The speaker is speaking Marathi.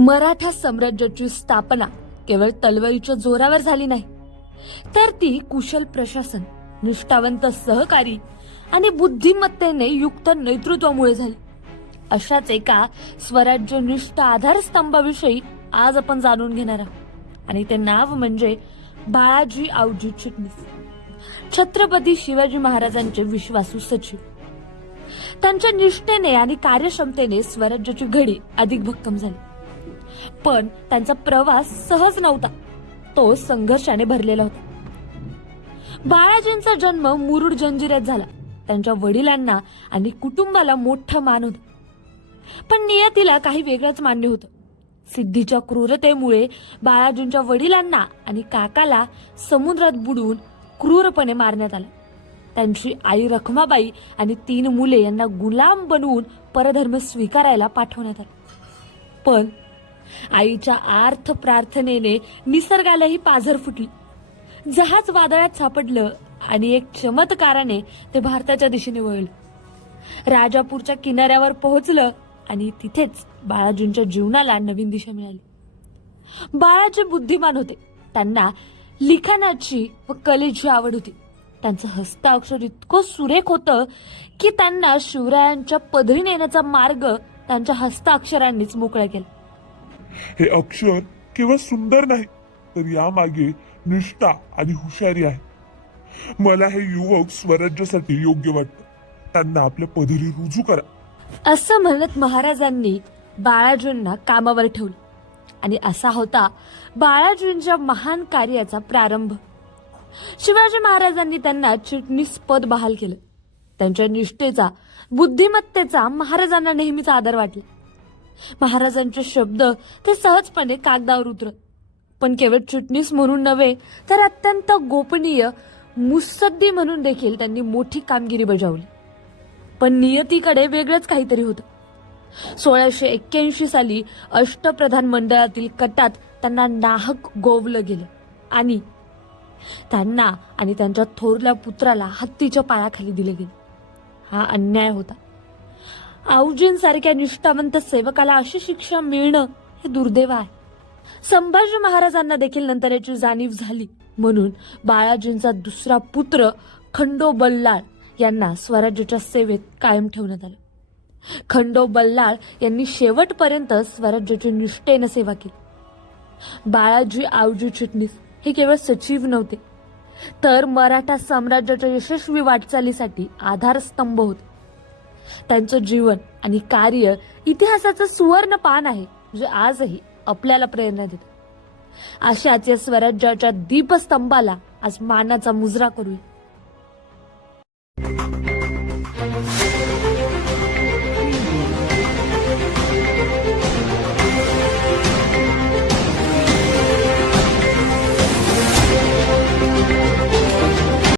मराठा साम्राज्याची स्थापना केवळ तलवारीच्या जोरावर झाली नाही. तर ती कुशल प्रशासन निष्ठावंत सहकारी आणि बुद्धिमत्तेने युक्त नेतृत्वामुळे झाली. अशाच एका स्वराज्यनिष्ठ आधारस्तंभाविषयी आज आपण जाणून घेणार आहोत. आणि ते नाव म्हणजे बाळाजी आवजी चिटणीस छत्रपती शिवाजी महाराजांचे विश्वासू सचिव. त्यांच्या निष्ठेने आणि कार्यक्षमतेने स्वराज्याची घडी अधिक भक्कम झाली. पण त्यांचा प्रवास सहज नव्हता. तो संघर्षाने भरलेला होता. बाळाजींचा जन्म मुरुड जंजिऱ्यात झाला. त्यांच्या वडिलांना आणि कुटुंबाला मोठा मान होता. पण नियतीला काही वेगळंच मान्य होतं. सिद्धीच्या क्रूरतेमुळे बाळाजींच्या वडिलांना आणि काकाला समुद्रात बुडवून क्रूरपणे मारण्यात आलं. त्यांची आई रखमाबाई आणि तीन मुले यांना गुलाम बनवून परधर्म स्वीकारायला पाठवण्यात आलं. पण आईच्या आर्थ प्रार्थनेने निसर्गालाही पाझर फुटली. जहाज वादळात सापडलं आणि एक चमत्काराने ते भारताच्या दिशेने वळलं. राजापूरच्या किनाऱ्यावर पोहोचलं आणि तिथेच बाळाजींच्या जीवनाला नवीन दिशा मिळाली. बाळाजी बुद्धिमान होते. त्यांना लिखाणाची व कलेची आवड होती. त्यांचं हस्ताक्षर इतकं सुरेख होतं की त्यांना शिवरायांच्या पदरी नेण्याचा मार्ग त्यांच्या हस्ताक्षरांनीच मोकळा केला. हे अक्षर केवळ सुंदर नाही तर यामागे निष्ठा आणि हुशारी आहे. मला हे युवक स्वराज्यासाठी योग्य वाटतं. त्यांना आपल्या पदरी रुजू करा. असं म्हणत महाराजांनी बाळाजींना कामावर ठेवलं. आणि असा होता बाळाजींच्या महान कार्याचा प्रारंभ. शिवाजी महाराजांनी त्यांना चिटणीस पद बहाल केलं. त्यांच्या निष्ठेचा बुद्धिमत्तेचा महाराजांना नेहमीच आदर वाटला. महाराजांचे शब्द ते सहजपणे कागदावर उतरत. पण केवळ चिटणीस म्हणून नव्हे तर अत्यंत गोपनीय मुसद्दी म्हणून देखील त्यांनी मोठी कामगिरी बजावली. पण नियतीकडे वेगळंच काहीतरी होतं. सोळाशे एक्क्याऐंशी साली अष्टप्रधान मंडळातील कटात त्यांना नाहक गोवलं गेलं आणि त्यांना आणि त्यांच्या थोरल्या पुत्राला हत्तीच्या पायाखाली दिले गेले. हा अन्याय होता. आऊजींसारख्या निष्ठावंत सेवकाला अशी शिक्षा मिळणं हे दुर्दैव आहे. संभाजी महाराजांना देखील नंतर याची जाणीव झाली. म्हणून बाळाजींचा दुसरा पुत्र खंडो बल्लाळ यांना स्वराज्याच्या सेवेत कायम ठेवण्यात आलं. खंडो बल्लाळ यांनी शेवटपर्यंत स्वराज्याची निष्ठेनं सेवा केली. बाळाजी आवजी चिटणीस हे केवळ सचिव नव्हते तर मराठा साम्राज्याच्या यशस्वी वाटचालीसाठी आधारस्तंभ होते. त्यांचं जीवन आणि कार्य इतिहासाचं सुवर्ण पान आहे जे आजही आपल्याला प्रेरणा देत. अशाच या स्वराज्याच्या दीपस्तंभाला आज मानाचा मुजरा करूया.